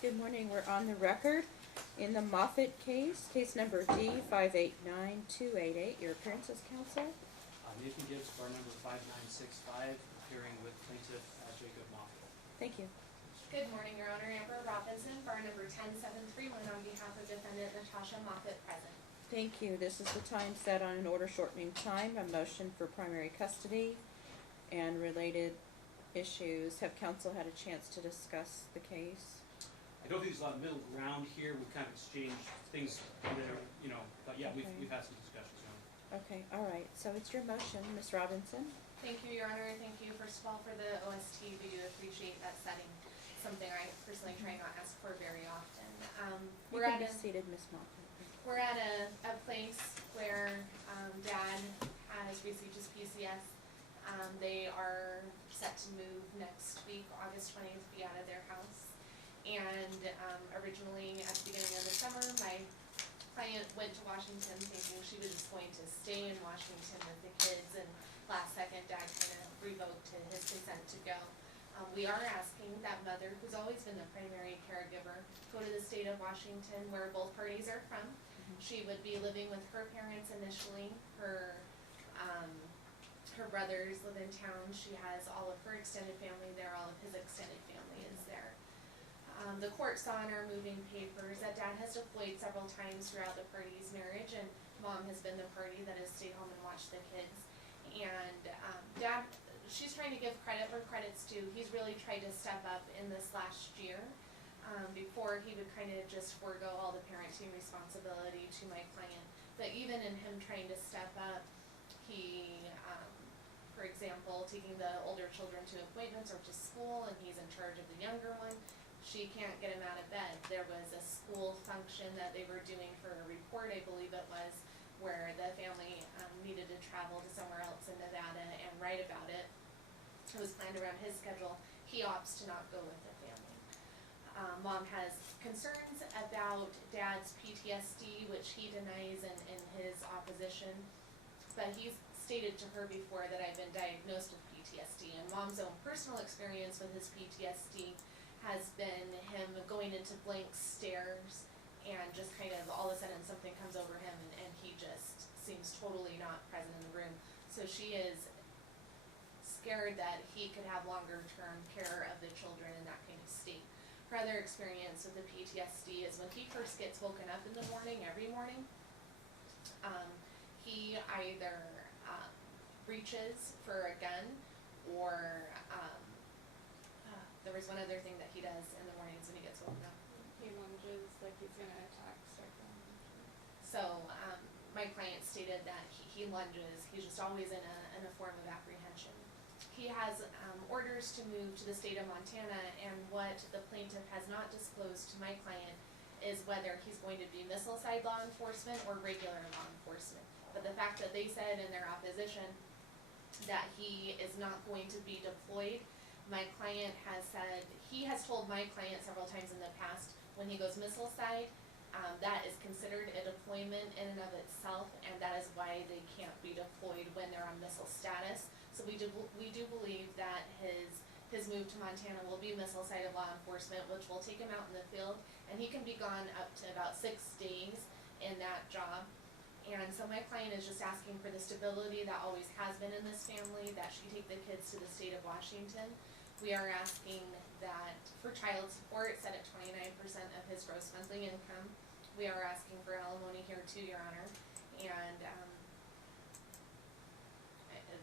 Good morning. We're on the record in the Moffet case, case number D589288. Your appearances, counsel? Nathan Gibbs, bar number 5965, appearing with plaintiff Jacob Moffet. Thank you. Good morning, Your Honor. Amber Robinson, bar number 10731, on behalf of defendant Natasha Moffet, present. Thank you. This is the time set on an order shortening time, a motion for primary custody and related issues. Have counsel had a chance to discuss the case? I don't think there's a lot of middle ground here. We've kind of exchanged things there, but yeah, Okay. we've had some discussions. Okay, all right. So it's your motion, Ms. Robinson. Thank you, Your Honor. Thank you, first of all, for the OST. We do appreciate that setting, something I personally try not to ask for very often. You can be seated, Ms. Moffet. We're at a place where Dad has received his PCS. They are set to move next week, August 20th, be out of their house. And originally, at the beginning of the summer, my client went to Washington thinking she was just going to stay in Washington with the kids, and last second, Dad kind of revoked his consent to go. We are asking that mother, who's always been the primary caregiver, go to the state of Washington where both parties are from. She would be living with her parents initially. Her brothers live in town. She has all of her extended family there. All of his extended family is there. The court saw in our moving papers that Dad has deployed several times throughout the party's marriage, and Mom has been the party that has stayed home and watched the kids. And Dad, she's trying to give credit where credit's due. He's really tried to step up in this last year. Before, he would kind of just forego all the parenting responsibility to my client. But even in him trying to step up, he, for example, taking the older children to appointments or to school, and he's in charge of the younger one. She can't get him out of bed. There was a school function that they were doing for a report, I believe it was, where the family needed to travel to somewhere else in Nevada and write about it. It was planned around his schedule. He opts to not go with the family. Mom has concerns about Dad's PTSD, which he denies in his opposition. But he's stated to her before that I've been diagnosed with PTSD, and Mom's own personal experience with his PTSD has been him going into blank stares and just kind of all of a sudden something comes over him and he just seems totally not present in the room. So she is scared that he could have longer term care of the children in that kind of state. Her other experience with the PTSD is when he first gets woken up in the morning, every morning, he either reaches for a gun or there was one other thing that he does in the mornings when he gets woken up. He lunges like he's going to attack someone. So my client stated that he lunges. He's just always in a form of apprehension. He has orders to move to the state of Montana, and what the plaintiff has not disclosed to my client is whether he's going to be missile-side law enforcement or regular law enforcement. But the fact that they said in their opposition that he is not going to be deployed, my client has said, he has told my client several times in the past, when he goes missile side, that is considered a deployment in and of itself, and that is why they can't be deployed when they're on missile status. So we do believe that his move to Montana will be missile side of law enforcement, which will take him out in the field, and he can be gone up to about 6 days in that job. And so my client is just asking for the stability that always has been in this family, that she take the kids to the state of Washington. We are asking that for child support set at 29% of his gross monthly income. We are asking for alimony here too, Your Honor. And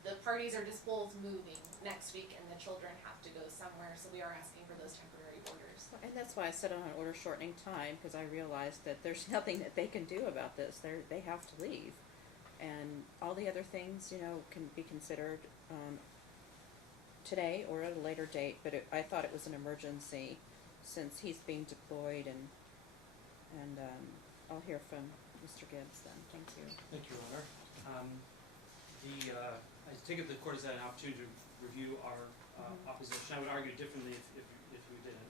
the parties are just both moving next week, and the children have to go somewhere, so we are asking for those temporary orders. And that's why I set on an order shortening time, because I realized that there's nothing that they can do about this. They have to leave. And all the other things, can be considered today or at a later date, but I thought it was an emergency since he's being deployed, and I'll hear from Mr. Gibbs then. Thank you. Thank you, Your Honor. I take it the court has had an opportunity to review our opposition. I would argue differently if we didn't.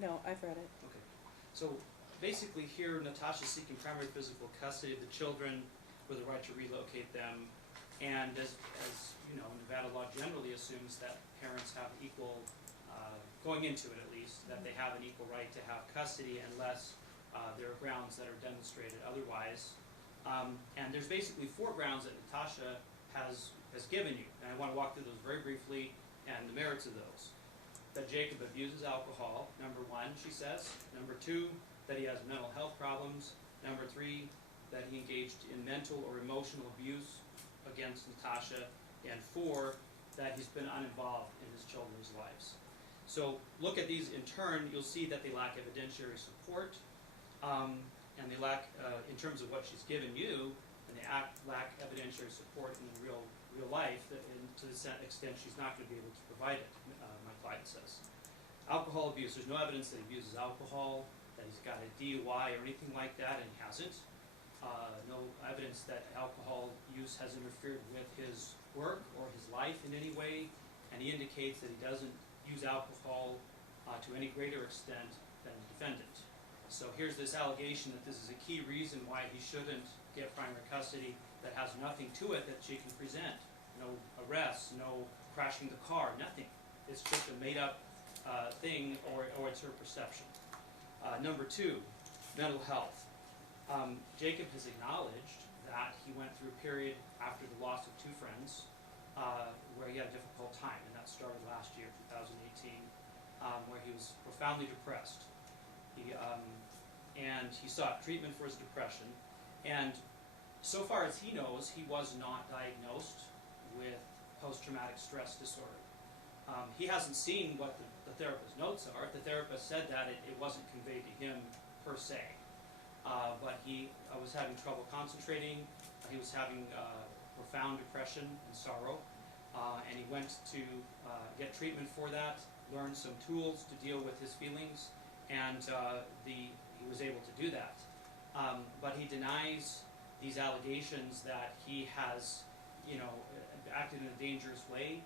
No, I've read it. Okay. So basically here, Natasha's seeking primary physical custody of the children with the right to relocate them. And as you know, Nevada law generally assumes that parents have equal going into it at least, that they have an equal right to have custody unless there are grounds that are demonstrated otherwise. And there's basically 4 grounds that Natasha has given you, and I want to walk through those very briefly and the merits of those. That Jacob abuses alcohol, number 1, she says. Number 2, that he has mental health problems. Number 3, that he engaged in mental or emotional abuse against Natasha. And 4, that he's been uninvolved in his children's lives. So look at these in turn, you'll see that they lack evidentiary support, and they lack, in terms of what she's given you, and they lack evidentiary support in real life, to the extent she's not going to be able to provide it, my client says. Alcohol abuse, there's no evidence that he abuses alcohol, that he's got a DUI or anything like that, and he hasn't. No evidence that alcohol use has interfered with his work or his life in any way, and he indicates that he doesn't use alcohol to any greater extent than the defendant. So here's this allegation that this is a key reason why he shouldn't get primary custody that has nothing to it that she can present. No arrests, no crashing the car, nothing. It's just a made-up thing, or it's her perception. Number 2, mental health. Jacob has acknowledged that he went through a period after the loss of 2 friends where he had a difficult time, and that started last year, 2018, where he was profoundly depressed. And he sought treatment for his depression, and so far as he knows, he was not diagnosed with post-traumatic stress disorder. He hasn't seen what the therapist's notes are. The therapist said that it wasn't conveyed to him per se, but he was having trouble concentrating. He was having profound depression and sorrow, and he went to get treatment for that, learned some tools to deal with his feelings, and he was able to do that. But he denies these allegations that he has, acted in a dangerous way,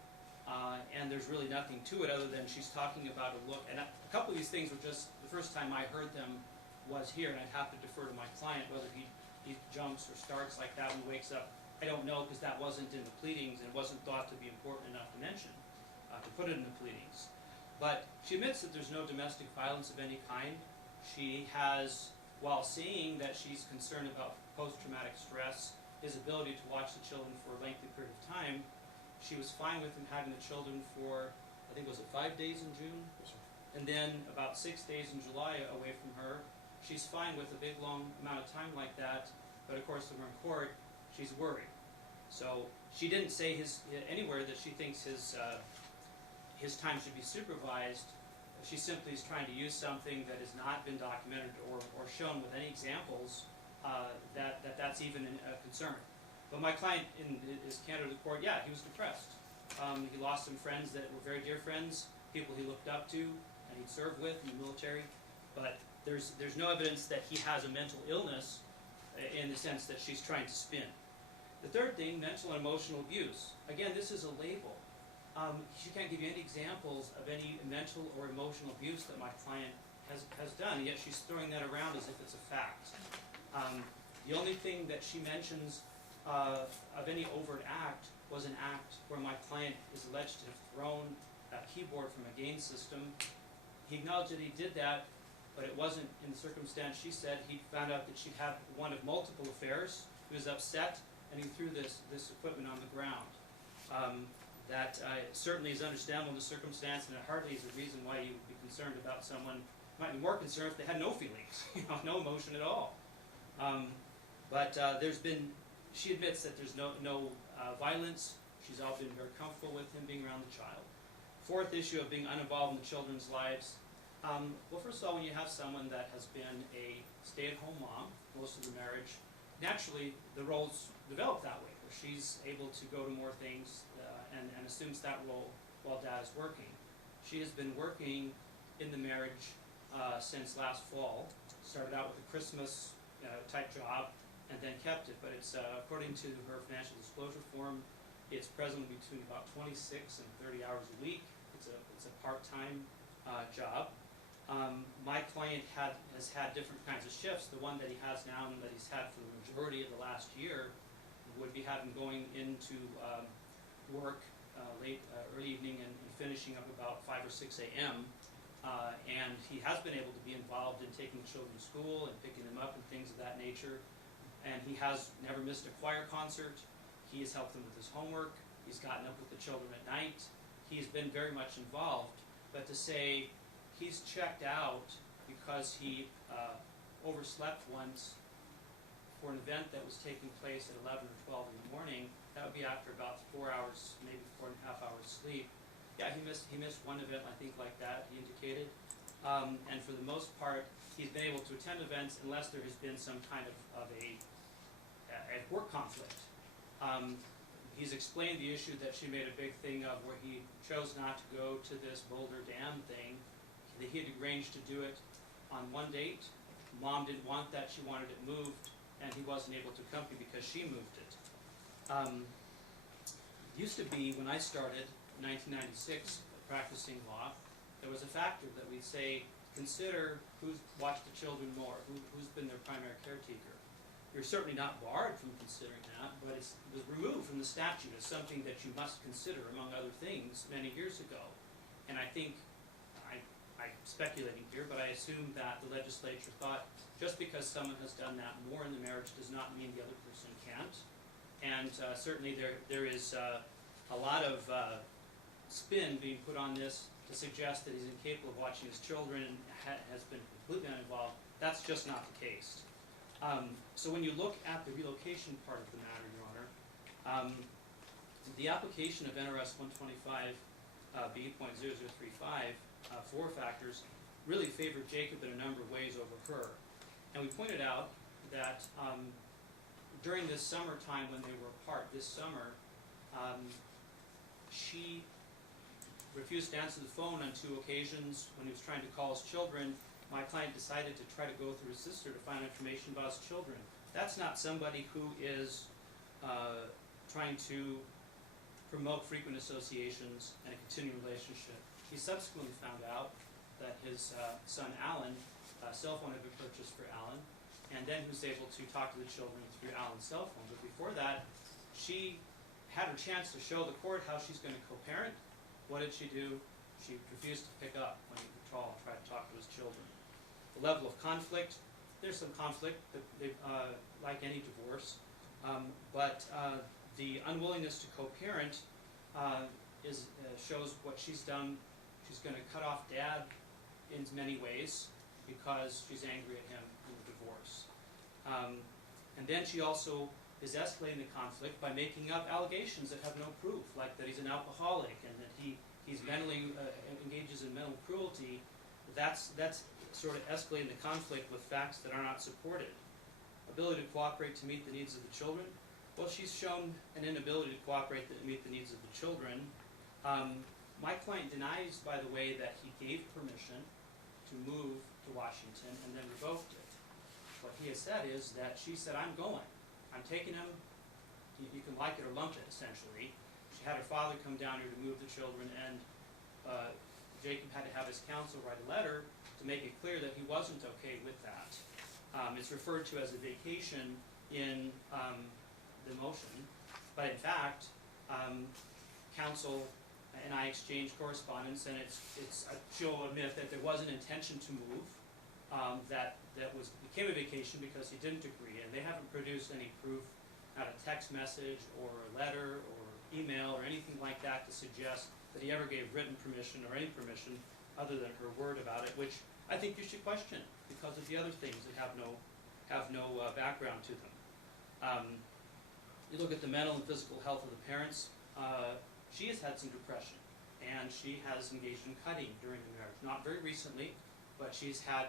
and there's really nothing to it other than she's talking about a look. And a couple of these things were just, the first time I heard them was here, and I'd have to defer to my client whether he jumps or starts like that when he wakes up. I don't know, because that wasn't in the pleadings and wasn't thought to be important enough to mention, to put it in the pleadings. But she admits that there's no domestic violence of any kind. She has, while saying that she's concerned about post-traumatic stress, his ability to watch the children for a lengthy period of time, she was fine with him having the children for, I think, was it 5 days in June? Yes, sir. And then about 6 days in July away from her. She's fine with a big, long amount of time like that, but of course, when we're in court, she's worried. So she didn't say anywhere that she thinks his time should be supervised. She simply is trying to use something that has not been documented or shown with any examples that's even a concern. But my client is candid to the court, yeah, he was depressed. He lost some friends that were very dear friends, people he looked up to and he'd served with in the military. But there's no evidence that he has a mental illness in the sense that she's trying to spin. The third thing, mental and emotional abuse. Again, this is a label. She can't give you any examples of any mental or emotional abuse that my client has done, yet she's throwing that around as if it's a fact. The only thing that she mentions of any overt act was an act where my client is alleged to have thrown a keyboard from a game system. He acknowledged that he did that, but it wasn't in the circumstance. She said he found out that she'd had one of multiple affairs. He was upset, and he threw this equipment on the ground. That certainly is understandable in the circumstance, and it hardly is a reason why you would be concerned about someone. Might be more concerned if they had no feelings, no emotion at all. She admits that there's no violence. She's all been very comfortable with him being around the child. Fourth issue of being uninvolved in the children's lives. Well, first of all, when you have someone that has been a stay-at-home mom most of the marriage, naturally the roles develop that way, where she's able to go to more things and assumes that role while dad is working. She has been working in the marriage since last fall. Started out with a Christmas type job and then kept it, but it's according to her financial disclosure form, it's presently between about 26 and 30 hours a week. It's a part-time job. My client has had different kinds of shifts. The one that he has now and that he's had for the majority of the last year would be having going into work late early evening and finishing up about 5 or 6 a.m. and he has been able to be involved in taking children to school and picking them up and things of that nature. And he has never missed a choir concert. He has helped them with his homework. He's gotten up with the children at night. He's been very much involved. But to say he's checked out because he overslept once for an event that was taking place at 11 or 12 in the morning, that would be after about 4 hours, maybe 4.5 hours sleep. Yeah, he missed one event, I think, like that, he indicated. And for the most part, he's been able to attend events unless there has been some kind of a work conflict. He's explained the issue that she made a big thing of, where he chose not to go to this Boulder Dam thing. That he had arranged to do it on one date. Mom didn't want that, she wanted it moved, and he wasn't able to accompany because she moved it. Used to be, when I started in 1996 practicing law, there was a factor that we'd say, consider who's watched the children more, who's been their primary caretaker. You're certainly not barred from considering that, but it was removed from the statute as something that you must consider, among other things, many years ago. And I think, I'm speculating here, but I assume that the legislature thought just because someone has done that more in the marriage does not mean the other person can't. And certainly there is a lot of spin being put on this to suggest that he's incapable of watching his children and has been completely uninvolved. That's just not the case. So when you look at the relocation part of the matter, Your Honor, the application of NRS 125B.0035, 4 factors, really favored Jacob in a number of ways over her. And we pointed out that during this summertime when they were apart this summer, she refused to answer the phone on 2 occasions when he was trying to call his children. My client decided to try to go through his sister to find information about his children. That's not somebody who is trying to promote frequent associations and a continuing relationship. He subsequently found out that his son Alan, a cell phone had been purchased for Alan, and then he was able to talk to the children through Alan's cell phone. But before that, she had her chance to show the court how she's going to co-parent. What did she do? She refused to pick up when he would call and try to talk to his children. The level of conflict, there's some conflict, like any divorce, but the unwillingness to co-parent shows what she's done. She's going to cut off Dad in many ways because she's angry at him in the divorce. And then she also is escalating the conflict by making up allegations that have no proof, like that he's an alcoholic and that he's mentally engages in mental cruelty. That's sort of escalating the conflict with facts that are not supported. Ability to cooperate to meet the needs of the children. Well, she's shown an inability to cooperate to meet the needs of the children. My client denies, by the way, that he gave permission to move to Washington and then revoked it. What he has said is that she said, I'm going. I'm taking him. You can like it or lump it, essentially. She had her father come down here to move the children, and Jacob had to have his counsel write a letter to make it clear that he wasn't okay with that. It's referred to as a vacation in the motion, but in fact, counsel and I exchanged correspondence, and she'll admit that there was an intention to move, that became a vacation because he didn't agree, and they haven't produced any proof, not a text message or a letter or email or anything like that to suggest that he ever gave written permission or any permission other than her word about it, which I think you should question because of the other things that have no background to them. You look at the mental and physical health of the parents. She has had some depression, and she has engaged in cutting during the marriage. Not very recently, but she's had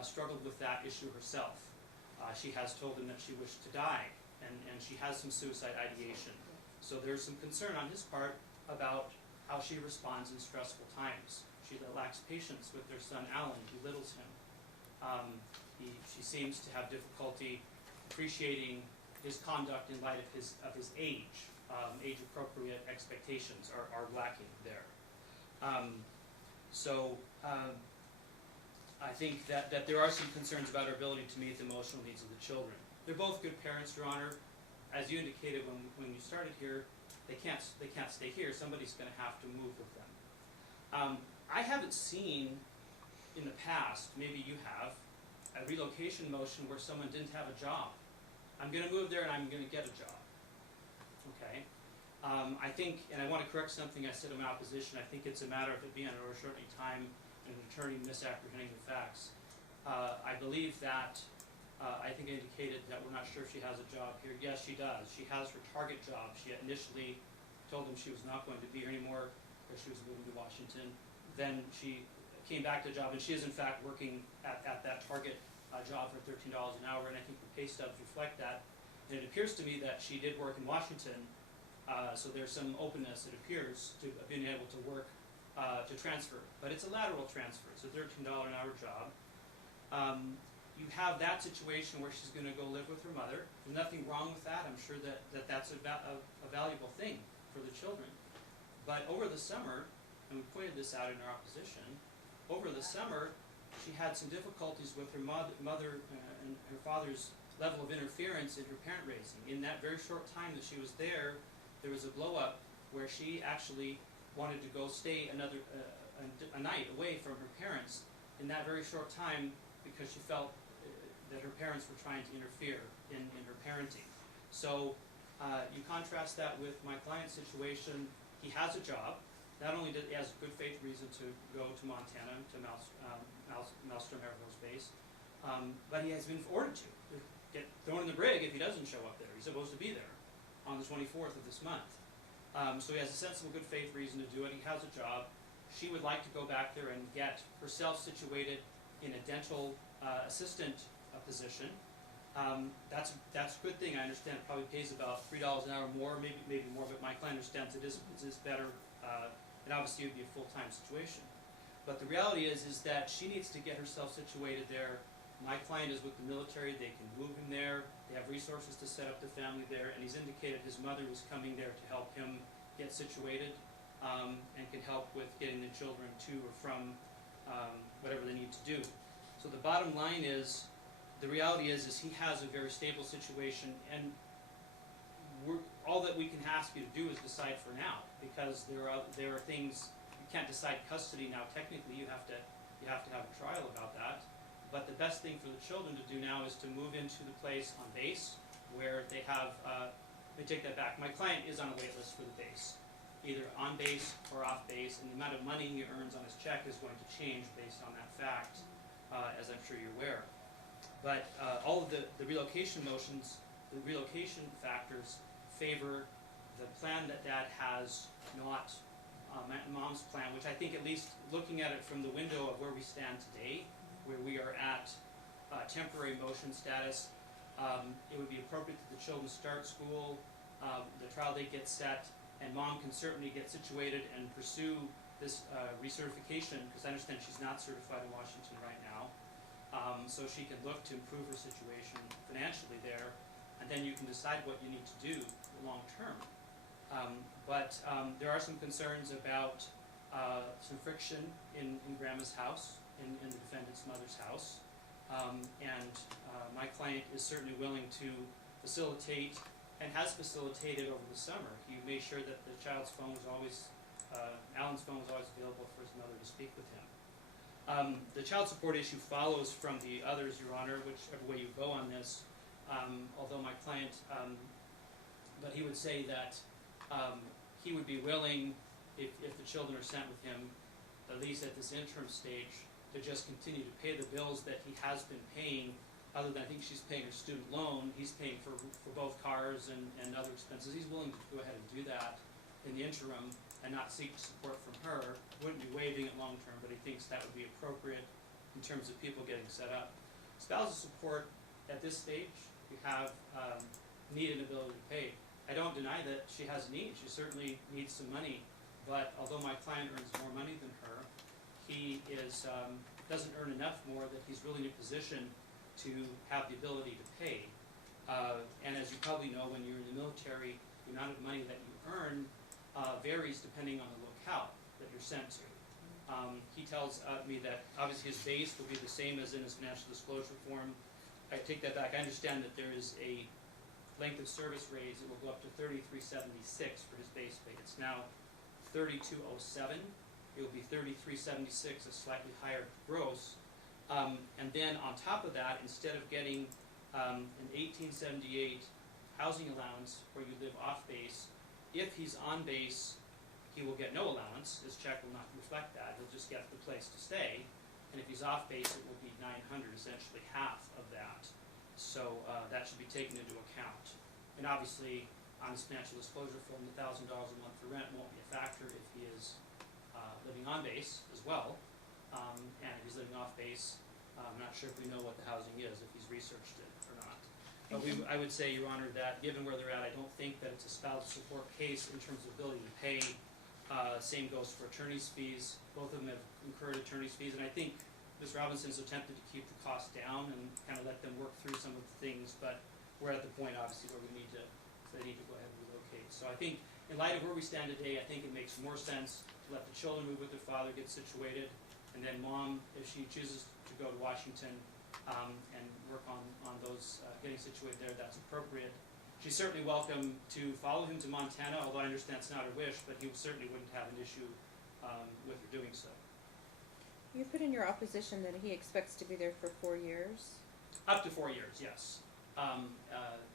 struggled with that issue herself. She has told him that she wished to die, and she has some suicide ideation. So there's some concern on his part about how she responds in stressful times. She lacks patience with their son Alan, who belittles him. She seems to have difficulty appreciating his conduct in light of his age. Age-appropriate expectations are lacking there. I think that there are some concerns about her ability to meet the emotional needs of the children. They're both good parents, Your Honor. As you indicated when you started here, they can't stay here. Somebody's going to have to move with them. I haven't seen in the past, maybe you have, a relocation motion where someone didn't have a job. I'm going to move there and I'm going to get a job. Okay? I think, and I want to correct something I said in my opposition, I think it's a matter of it being an order shortening time and an attorney misapprehending the facts. I believe that, I think I indicated that we're not sure if she has a job here. Yes, she does. She has her target job. She initially told them she was not going to be here anymore because she was moving to Washington. Then she came back to the job, and she is in fact working at that target job for $13 an hour, and I think the pay stubs reflect that. And it appears to me that she did work in Washington, so there's some openness, it appears, to being able to work to transfer. But it's a lateral transfer. It's a $13 an hour job. You have that situation where she's going to go live with her mother. There's nothing wrong with that. I'm sure that's a valuable thing for the children. But over the summer, and we pointed this out in our opposition, over the summer she had some difficulties with her mother and her father's level of interference in her parent raising. In that very short time that she was there was a blow up where she actually wanted to go stay a night away from her parents in that very short time because she felt that her parents were trying to interfere in her parenting. So you contrast that with my client's situation. He has a job. Not only does he has a good faith reason to go to Montana, to Malmstrom Air Force Base, but he has been ordered to get thrown in the brig if he doesn't show up there. He's supposed to be there on the 24th of this month. So he has a sensible good faith reason to do it. He has a job. She would like to go back there and get herself situated in a dental assistant position. That's a good thing. I understand it probably pays about $3 an hour more, maybe more, but my client understands it is better. And obviously it would be a full-time situation. But the reality is that she needs to get herself situated there. My client is with the military. They can move him there. They have resources to set up the family there. And he's indicated his mother was coming there to help him get situated and can help with getting the children to or from whatever they need to do. So the bottom line is, the reality is he has a very stable situation, and all that we can ask you to do is decide for now, because there are things you can't decide custody now. Technically, you have to have a trial about that. But the best thing for the children to do now is to move into the place on base where they have. Let me take that back. My client is on a wait list for the base, either on base or off base, and the amount of money he earns on his check is going to change based on that fact, as I'm sure you're aware. But all of the relocation motions, the relocation factors favor the plan that Dad has, not Mom's plan, which I think, at least looking at it from the window of where we stand today, where we are at temporary motion status, it would be appropriate that the children start school, the trial date gets set, and Mom can certainly get situated and pursue this recertification, because I understand she's not certified in Washington right now. So she can look to improve her situation financially there, and then you can decide what you need to do long term. But there are some concerns about some friction in Grandma's house, in the defendant's mother's house, and my client is certainly willing to facilitate, and has facilitated over the summer. He made sure that the child's phone was always, Alan's phone was always available for his mother to speak with him. The child support issue follows from the others, Your Honor, whichever way you go on this. Although my client, but he would say that he would be willing, if the children are sent with him, at least at this interim stage, to just continue to pay the bills that he has been paying. Other than, I think she's paying her student loan, he's paying for both cars and other expenses. He's willing to go ahead and do that in the interim and not seek support from her. Wouldn't be waiving it long term, but he thinks that would be appropriate in terms of people getting set up. Spousal support at this stage, you have need and ability to pay. I don't deny that she has a need. She certainly needs some money, but although my client earns more money than her, he doesn't earn enough more that he's really in a position to have the ability to pay. And as you probably know, when you're in the military, the amount of money that you earn varies depending on the locale that you're sent to. He tells me that obviously his base will be the same as in his financial disclosure form. I take that back. I understand that there is a length of service raise. It will go up to 3376 for his base pay. It's now 3207. it will be $33.76, a slightly higher gross. And then on top of that, instead of getting an 1878 housing allowance where you live off base, if he's on base, he will get no allowance. His check will not reflect that. He'll just get the place to stay. And if he's off base, it will be $900, essentially half of that. So that should be taken into account. And obviously, on his financial disclosure form, the $1,000 a month for rent won't be a factor if he is living on base as well. And if he's living off base, I'm not sure if we know what the housing is, if he's researched it or not. But I would say, Your Honor, that given where they're at, I don't think that it's a spousal support case in terms of ability to pay. Same goes for attorney's fees. Both of them have incurred attorney's fees, and I think Ms. Robinson's attempted to keep the cost down and kind of let them work through some of the things, but we're at the point, obviously, where they need to go ahead and relocate. So I think, in light of where we stand today, I think it makes more sense to let the children move with their father, get situated, and then mom, if she chooses to go to Washington and work on those getting situated there, that's appropriate. She's certainly welcome to follow him to Montana, although I understand it's not her wish, but he certainly wouldn't have an issue with her doing so. You put in your opposition that he expects to be there for 4 years. Up to 4 years, yes.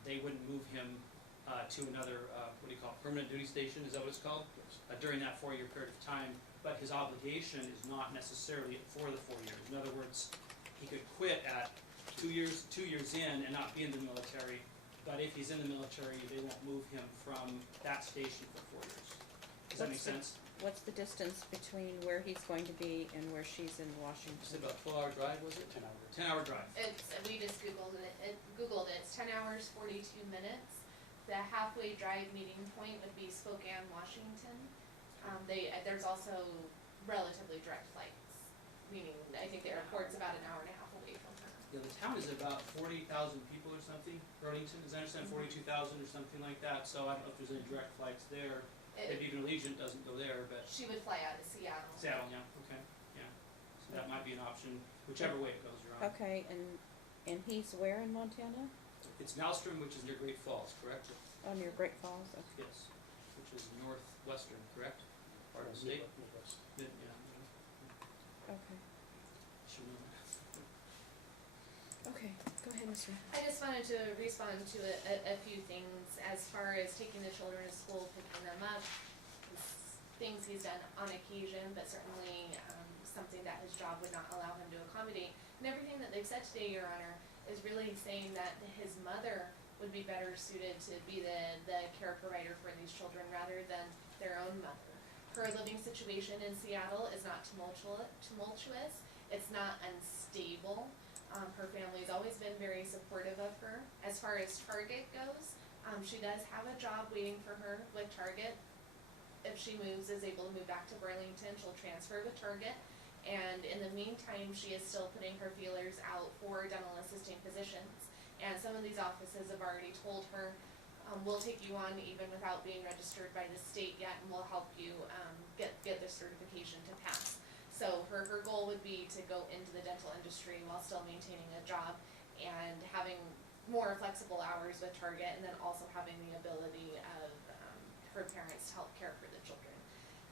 They wouldn't move him to another, what do you call it, permanent duty station, is that what it's called? During that 4-year period of time, but his obligation is not necessarily for the 4 years. In other words, he could quit at 2 years in and not be in the military, but if he's in the military, they won't move him from that station for 4 years. Does that make sense? What's the distance between where he's going to be and where she's in Washington? It's about a 12-hour drive, was it? 10-hour drive. We just Googled it. It's 10 hours, 42 minutes. The halfway drive meeting point would be Spokane, Washington. There's also relatively direct flights, meaning I think the airport's about an hour and a half away from her. Yeah, the town is about 40,000 people or something. Burlington, as I understand, 42,000 or something like that. So I don't know if there's any direct flights there. Maybe even Allegiant doesn't go there, but She would fly out of Seattle. Seattle, yeah, okay, yeah. So that might be an option, whichever way it goes, Your Honor. Okay, and he's where in Montana? It's Maelstrom, which is near Great Falls, correct? Oh, near Great Falls. Okay. Yes, which is northwestern, correct? Part of the state? Yeah. Okay. Should know that. Okay. Go ahead, Ms. Rena. I just wanted to respond to a few things as far as taking the children to school, picking them up. Things he's done on occasion, but certainly something that his job would not allow him to accommodate. And everything that they've said today, Your Honor, is really saying that his mother would be better suited to be the care provider for these children rather than their own mother. Her living situation in Seattle is not tumultuous. It's not unstable. Her family's always been very supportive of her. As far as Target goes, she does have a job waiting for her with Target. If she is able to move back to Burlington, she'll transfer with Target. And in the meantime, she is still putting her feelers out for dental assisting positions. And some of these offices have already told her, we'll take you on even without being registered by the state yet, and we'll help you get the certification to pass. So her goal would be to go into the dental industry while still maintaining a job and having more flexible hours with Target, and then also having the ability of her parents to help care for the children.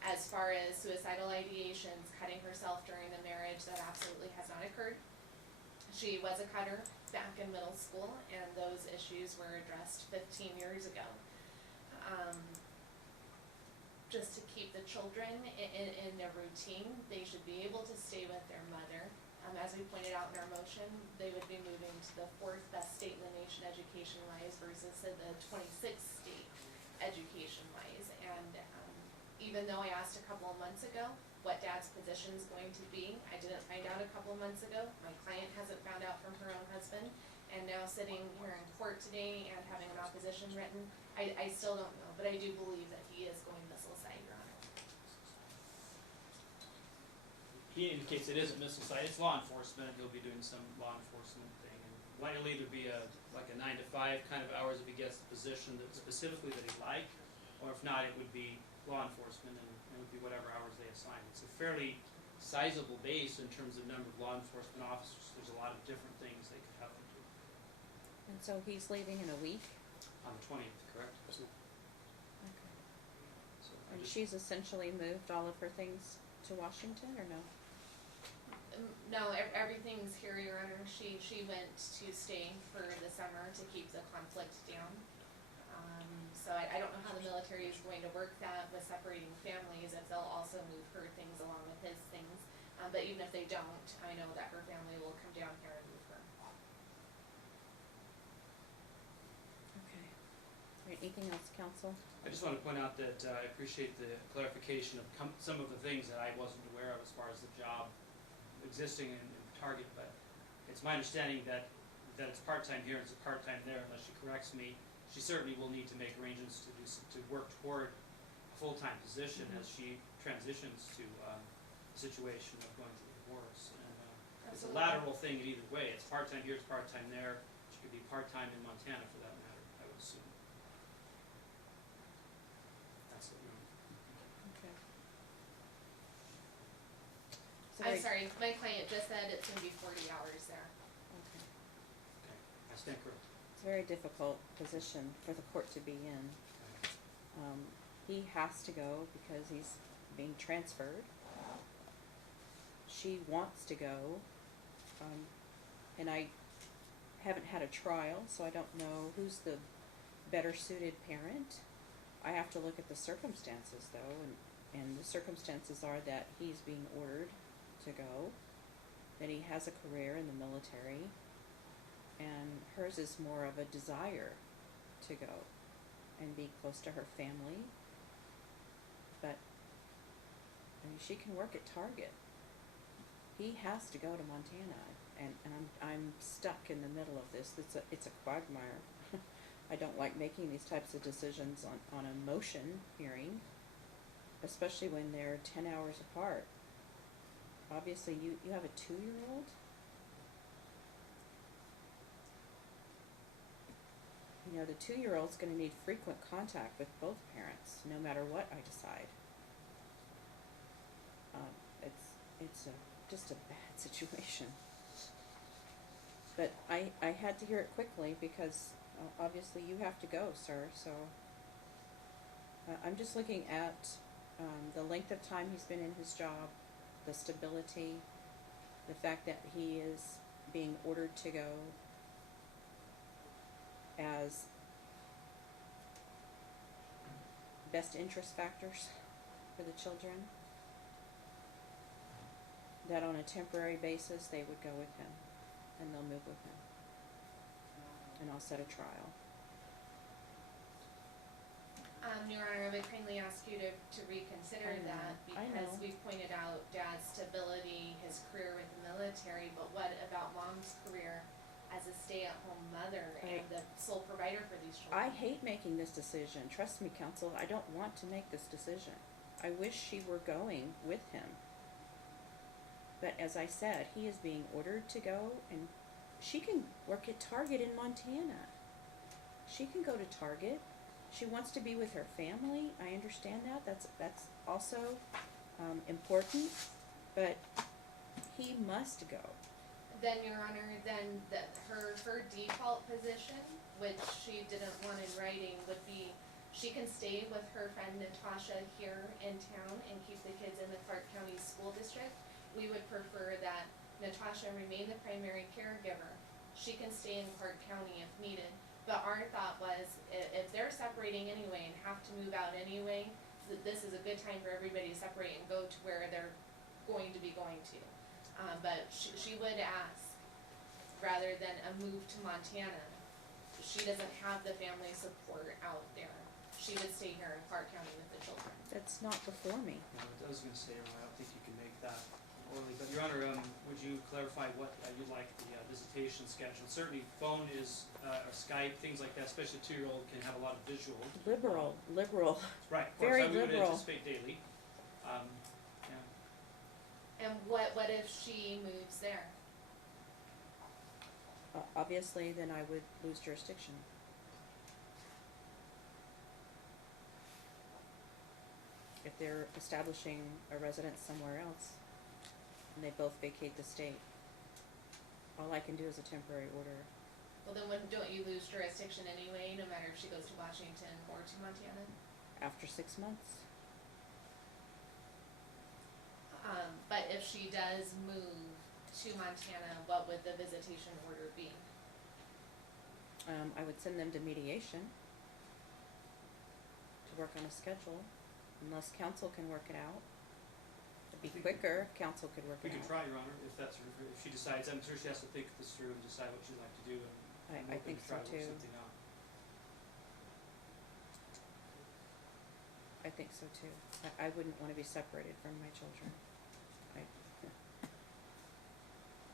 As far as suicidal ideations, cutting herself during the marriage, that absolutely has not occurred. She was a cutter back in middle school, and those issues were addressed 15 years ago. Just to keep the children in their routine, they should be able to stay with their mother. As we pointed out in our motion, they would be moving to the 4th best state in the nation education-wise versus the 26th state education-wise. And even though I asked a couple of months ago what Dad's position is going to be, I didn't find out a couple of months ago. My client hasn't found out from her own husband. And now sitting here in court today and having an opposition written, I still don't know, but I do believe that he is going missile side, Your Honor. He indicates it isn't missile site, it's law enforcement. He'll be doing some law enforcement thing. And it'll either be like a 9 to 5 kind of hours if he gets the position that specifically that he like, or if not, it would be law enforcement, and it would be whatever hours they assign. It's a fairly sizable base in terms of number of law enforcement officers. There's a lot of different things they could have them do. And so he's leaving in a week? On the 20th, correct? Okay. So I And just- she's essentially moved all of her things to Washington, or no? No, everything's here, Your Honor. She went to stay for the summer to keep the conflict down. So I don't know how the military is going to work that with separating families, if they'll also move her things along with his things. But even if they don't, I know that her family will come down here and move her. Okay. All right, anything else, counsel? I just want to point out that I appreciate the clarification of some of the things that I wasn't aware of as far as the job existing in Target, but it's my understanding that it's part-time here and it's a part-time there, unless she corrects me. She certainly will need to make arrangements to work toward a full-time position as she transitions to a situation of going through divorce. And it's a Absolutely. lateral thing in either way. It's part-time here, it's part-time there. She could be part-time in Montana for that matter, I would assume. That's the room. Okay. I'm sorry, my client just said it's gonna be 40 hours there. Okay. Okay, I stand corrected. It's a very difficult position for the court to be in. He has to go because he's being transferred. She wants to go, and I haven't had a trial, so I don't know who's the better suited parent. I have to look at the circumstances though, and the circumstances are that he's being ordered to go, that he has a career in the military, and hers is more of a desire to go and be close to her family. But I mean, she can work at Target. He has to go to Montana, and I'm stuck in the middle of this. It's a quagmire. I don't like making these types of decisions on a motion hearing, especially when they're 10 hours apart. Obviously, you have a 2-year-old. You know, the 2-year-old's going to need frequent contact with both parents, no matter what I decide. It's just a bad situation. But I had to hear it quickly because obviously you have to go, sir. So I'm just looking at the length of time he's been in his job, the stability, the fact that he is being ordered to go as best interest factors for the children, that on a temporary basis they would go with him and they'll move with him, and I'll set a trial. Your Honor, I would kindly ask you to reconsider I know, that I because know. we pointed out Dad's stability, his career with the military, but what about Mom's career as a stay-at-home mother and the sole provider for these children? I hate making this decision. Trust me, counsel, I don't want to make this decision. I wish she were going with him. But as I said, he is being ordered to go, and she can work at Target in Montana. She can go to Target. She wants to be with her family. I understand that. That's also important. But he must go. Then, Your Honor, then her default position, which she didn't want in writing, would be she can stay with her friend Natasha here in town and keep the kids in the Clark County School District. We would prefer that Natasha remain the primary caregiver. She can stay in Clark County if needed. But our thought was, if they're separating anyway and have to move out anyway, this is a good time for everybody to separate and go to where they're going to be going to. But she would ask, rather than a move to Montana, she doesn't have the family support out there. She would stay here in Clark County with the children. That's not before me. No, I was going to say, I don't think you can make that orally. But Your Honor, would you clarify what you'd like the visitation schedule? Certainly, phone is, or Skype, things like that, especially a 2-year-old can have a lot of visual. Liberal. Right, of course, Very we would liberal. anticipate daily. Yeah. And what if she moves there? Obviously, then I would lose jurisdiction. If they're establishing a residence somewhere else, and they both vacate the state, all I can do is a temporary order. Well, then don't you lose jurisdiction anyway, no matter if she goes to Washington or to Montana? After 6 months, she does move to Montana, what would the visitation order be? I would send them to mediation to work on a schedule, unless council can work it out. It'd be quicker if council could work We it can out. try, Your Honor, if that's her, if she decides, I'm sure she has to think this through and decide what she'd like to do, and I'm I open think to so try to work too. something out. I think so too. I wouldn't wanna be separated from my children.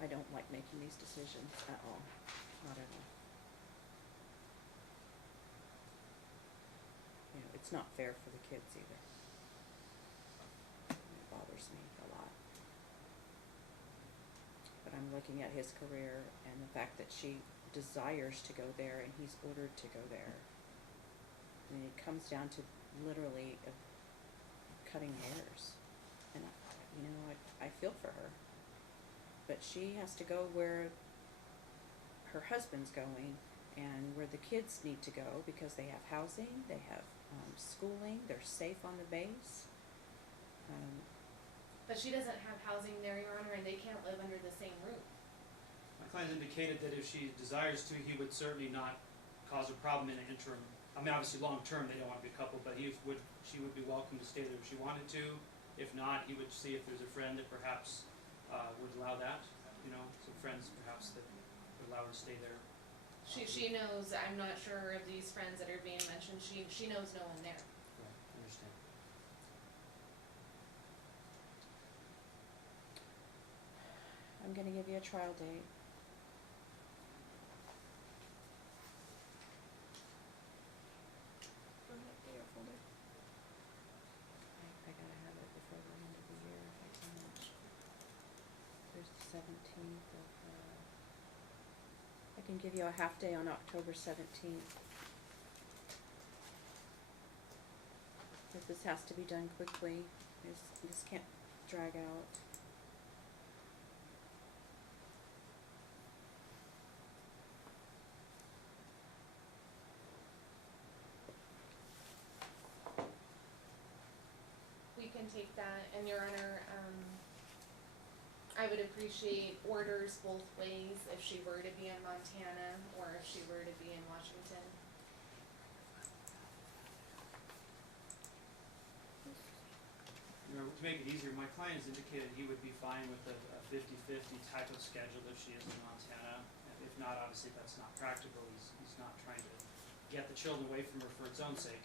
I don't like making these decisions at all, not at all. You know, it's not fair for the kids either. It bothers me a lot. But I'm looking at his career and the fact that she desires to go there and he's ordered to go there. I mean, it comes down to literally cutting hairs. And, you know, I feel for her. But she has to go where her husband's going and where the kids need to go because they have housing, they have schooling, they're safe on the base. But she doesn't have housing there, Your Honor, and they can't live under the same roof. My client indicated that if she desires to, he would certainly not cause a problem in an interim. I mean, obviously, long-term, they don't want to be a couple, but she would be welcome to stay there if she wanted to. If not, he would see if there's a friend that perhaps would allow that, you know, some friends perhaps that would allow her to stay there. She knows, I'm not sure of these friends that are being mentioned, she knows no one there. Right, I understand. I'm gonna give you a trial date. I gotta have it before the end of the year if I can. There's the 17th of, I can give you a half day on October 17th. If this has to be done quickly, this can't drag out. We can take that, and Your Honor, I would appreciate orders both ways if she were to be in Montana or if she were to be in Washington. You know, to make it easier, my client has indicated he would be fine with a 50-50 type of schedule if she is in Montana. If not, obviously that's not practical. He's not trying to get the children away from her for its own sake.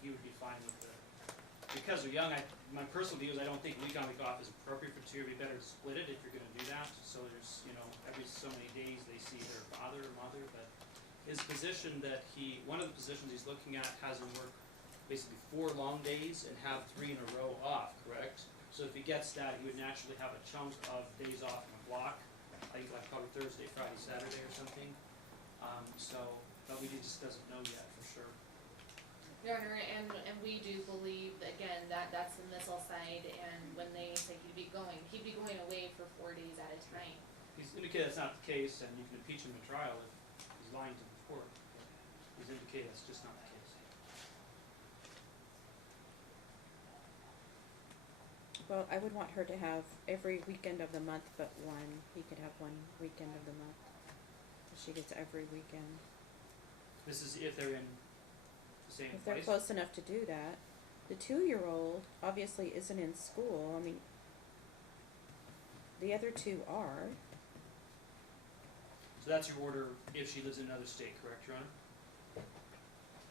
He would be fine with the, because they're young, my personal view is I don't think week on week off is appropriate for two. It'd be better to split it if you're gonna do that. So there's, you know, every so many days they see their father or mother, but his position that one of the positions he's looking at has him work basically 4 long days and have 3 in a row off, correct? So if he gets that, he would naturally have a chunk of days off in a block, I think like probably Thursday, Friday, Saturday or something. But we just doesn't know yet for sure. Your Honor, and we do believe, again, that's the missile side, and when they say he'd be going away for 4 days at a time. He's indicated that's not the case, and you can impeach him in trial if he's lying to the court. He's indicated that's just not the case. Well, I would want her to have every weekend of the month but one. He could have one weekend of the month. She gets every weekend. This is if they're in the same If they're place? close enough to do that. The 2-year-old obviously isn't in school. I mean, the other 2 are. So that's your order if she lives in another state, correct, Your Honor?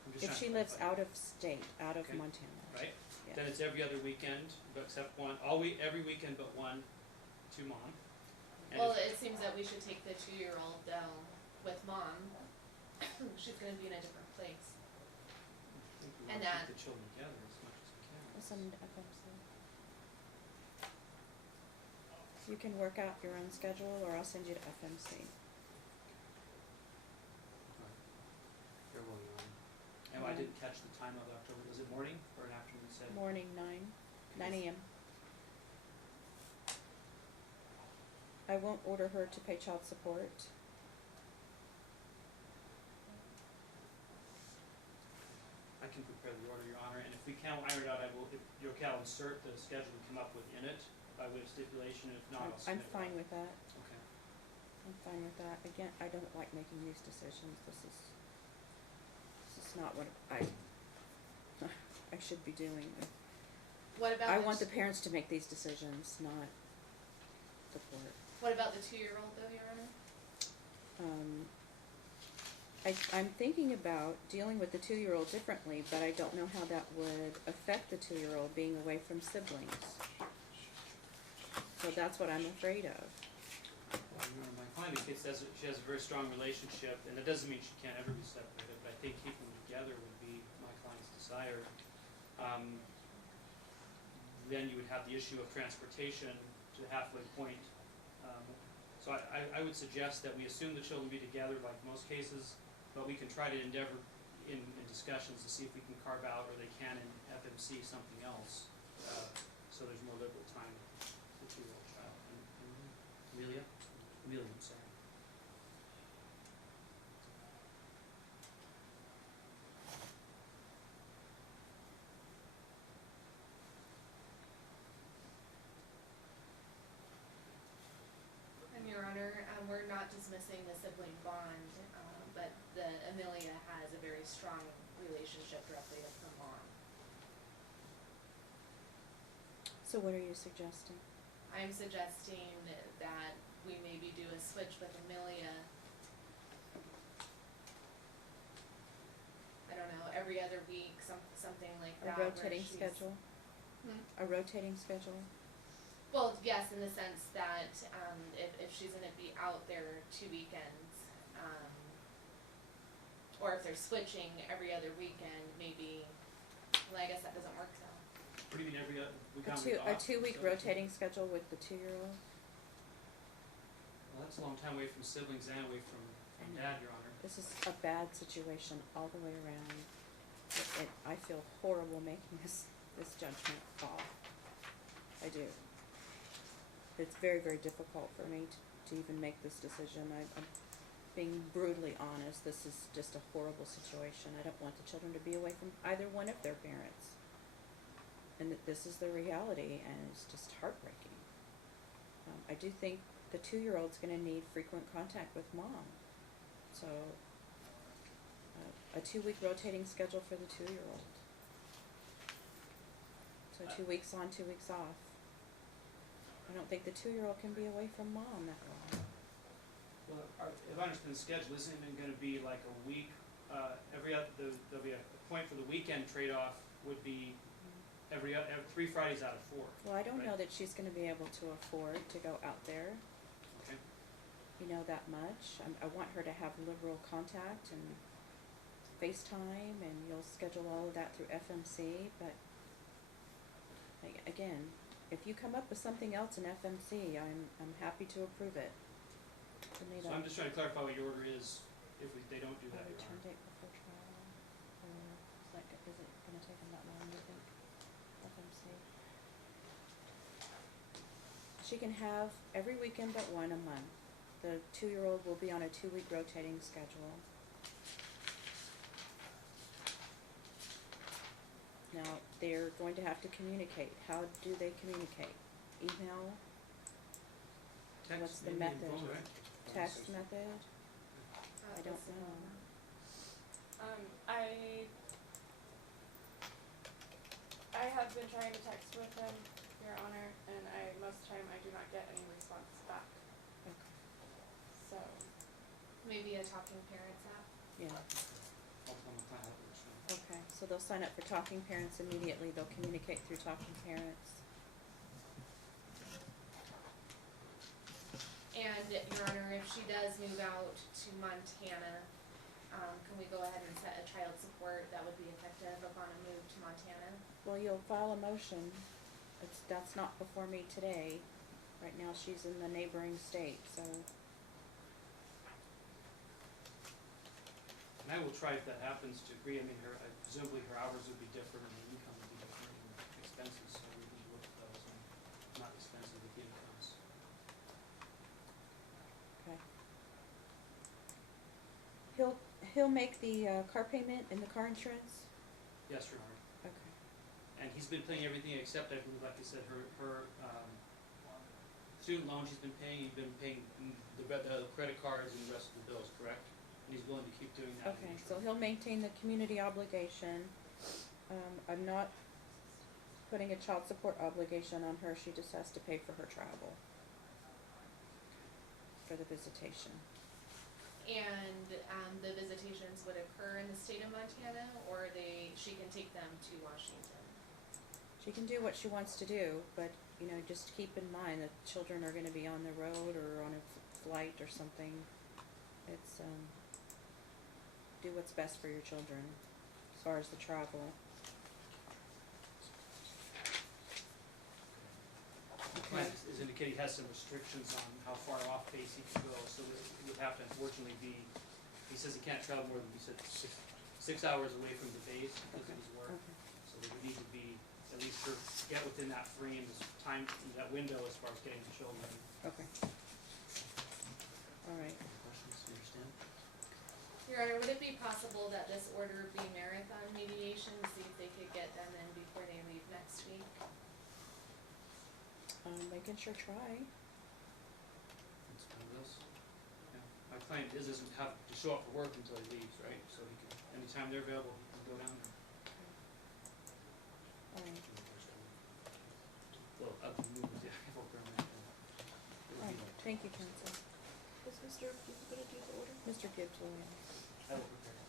I'm just If trying she to lives clarify. out of state, out of Okay. Montana. Right? Yes. Then it's every other weekend, but except one, every weekend but one to mom. And Well, if- it seems that we should take the 2-year-old with Mom. She's gonna be in a different place. I think we and wanna that- keep the children together as much as we can. We'll send to FMC. You can work out your own schedule or I'll send you to FMC. Very well, Your Honor. And I didn't catch the time of October, was it morning or an afternoon setting? Morning, 9 a.m. I won't order her to pay child support. I can prepare the order, Your Honor, and if we can't iron it out, if you're okay, I'll insert the schedule we come up with in it, by way of stipulation, and if not, I'll I'm submit fine one. with that. Okay. I'm fine with that. Again, I don't like making these decisions. This is not what I should be doing. What about I the want the parents to make these decisions, not the court. What about the 2-year-old though, Your Honor? I'm thinking about dealing with the 2-year-old differently, but I don't know how that would affect the 2-year-old being away from siblings. So that's what I'm afraid of. Well, you know, my client indicates that she has a very strong relationship, and that doesn't mean she can't ever be separated, but I think keeping them together would be my client's desire. Then you would have the issue of transportation to the halfway point. So I would suggest that we assume the children be together like most cases, but we can try to endeavor in discussions to see if we can carve out, or they can in FMC, something else, so there's more liberal time for the 2-year-old child. And Amelia, I'm sorry. And Your Honor, we're not dismissing the sibling bond, but Amelia has a very strong relationship directly with her mom. So what are you suggesting? I'm suggesting that we maybe do a switch with Amelia. I don't know, every other week, something like A that. where rotating she's- schedule? Hmm? A rotating schedule? Well, yes, in the sense that if she's gonna be out there 2 weekends, or if they're switching every other weekend, maybe, well, I guess that doesn't work though. What do you mean every other week A on, two, week a off? 2-week So- rotating schedule with the 2-year-old? Well, that's a long time away from siblings and away from I know. dad, Your Honor. This is a bad situation all the way around. I feel horrible making this judgment call. I do. It's very, very difficult for me to even make this decision. I'm being brutally honest. This is just a horrible situation. I don't want the children to be away from either one of their parents. And that this is the reality, and it's just heartbreaking. I do think the 2-year-old's gonna need frequent contact with mom. So, a 2-week rotating schedule for the 2-year-old. So 2 weeks on, 2 weeks off. I don't think the 2-year-old can be away from mom that long. Well, if I understand the schedule, isn't it gonna be like a week, there'll be a point for the weekend trade-off would be every 3 Fridays out of 4. Well, I don't Right. know that she's gonna be able to afford to go out there, Okay. that much. I want her to have liberal contact and FaceTime, and you'll schedule all of that through FMC, but again, if you come up with something else in FMC, I'm happy to approve it. To me, So I'm just trying to clarify what your order is if they don't do that, Your return Honor. date before trial, or is it gonna take them that long, you think, FMC? She can have every weekend but one a month. The 2-year-old will be on a 2-week rotating schedule. Now, they're going to have to communicate. How do they communicate? Email, Text, what's the maybe, and method? phone, right? text method? I don't This is know. I have been trying to text with him, Your Honor, and most of the time I do not get any response back, Okay. so. Maybe a talking parents app. Yeah, I'll tell my client how to respond. okay. So they'll sign up for Talking Parents immediately. They'll communicate through Talking Parents. And Your Honor, if she does move out to Montana, can we go ahead and set a child support that would be effective upon a move to Montana? Well, you'll file a motion. That's not before me today. Right now, she's in the neighboring state, so. And I will try, if that happens, to agree. I mean, presumably her hours would be different and the income would be different and expenses, so we need to look at those and not expensive with the incomes. Okay. He'll make the car payment and the car insurance? Yes, Your Honor. Okay. And he's been paying everything except, I believe, like I said, her student loans he's been paying, the credit cards and the rest of the bills, correct? And he's willing to keep doing that. Okay, so he'll maintain the community obligation. I'm not putting a child support obligation on her, she just has to pay for her travel. For the visitation. And, the visitations would occur in the state of Montana, or she can take them to Washington? She can do what she wants to do, but, you know, just keep in mind that children are gonna be on the road or on a flight or something. It's, do what's best for your children, as far as the travel. The client is indicating he has some restrictions on how far off base he can go, so it would have to unfortunately be, he says he can't travel more than, he said, six hours away from the base because of his work. Okay. So they would need to be, at least get within that frame, this time, that window as far as getting the children. Okay. All right. Any questions, you understand? Your Honor, would it be possible that this order be marathon mediation, to see if they could get them in before they leave next week? They can sure try. That's one of those. Yeah. My client doesn't have to show up for work until he leaves, right? So he can, anytime they're available, he can go down there. All right. Well, up to move with the for permit. All right. Thank you, Counsel. Is Mr. Gibbs gonna do the order? Mr. Gibbs will, I will prepare.